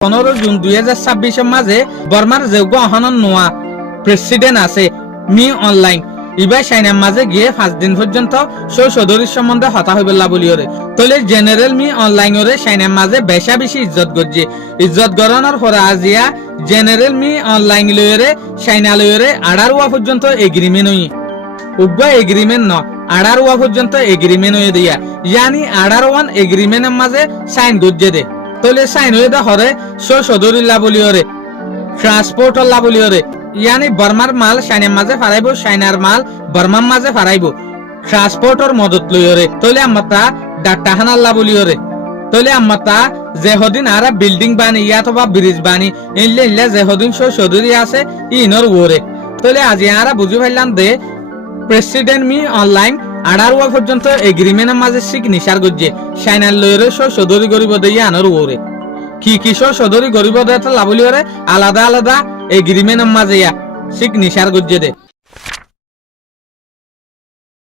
15 June 2026 মাঝে বর্মার যোগ্য অহনন নোয়া প্রেসিডেন্ট আছে মি অনলাইন ইবা সাইনার মাঝে গিয়ে 5 দিন পর্যন্ত সৌসদরির সম্বন্ধে হতা হইবলা বলিওরে তলে জেনারেল মি অনলাইন ওরে সাইনার মাঝে বেশা বেশি ইজ্জত গজ্জে ইজ্জত গরনের হরা আজিয়া জেনারেল মি অনলাইন লয়রে সাইনা লয়রে আড়ার ওয়া পর্যন্ত এগ্রিমেন্ট হই উগ্র এগ্রিমেন্ট ন আড়ার ওয়া পর্যন্ত এগ্রিমেন্ট হয়ে দিয়া ইয়ানি আড়ার ওয়ান এগ্রিমেন্টের মাঝে সাইন গজ্জে দে তলে সাইন হয়ে দা হরে সৌসদরিল্লা বলিওরে ট্রান্সপোর্ট হল্লা বলিওরে ইয়ানি বর্মার মাল সাইনার মাঝে ফারাইব সাইনার মাল বর্মার মাঝে ফারাইব ট্রান্সপোর্টর মদত লইরে তলে আমরা ডাটা হানাল্লা বলিওরে তলে আমরা যে হদিন আরা বিল্ডিং বানি অথবা ব্রিজ বানি ইনলে ইনলে যে হদিন সৌসদরি আছে ইনর ওরে তলে আজি আরা বুঝি পাইলাম দে প্রেসিডেন্ট মি অনলাইন আড়ার ওয়া পর্যন্ত এগ্রিমেন্টের মাঝে সিগনেচার গজ্জে সাইনার লইরে সৌসদরি গরিব দিয়ে আনর ওরে কি সৌসদরি গরিব দেয় লাভলি আলাদা আলাদা এগ্রিমেন্টের মাঝে সিগনেচার গজ্জে দে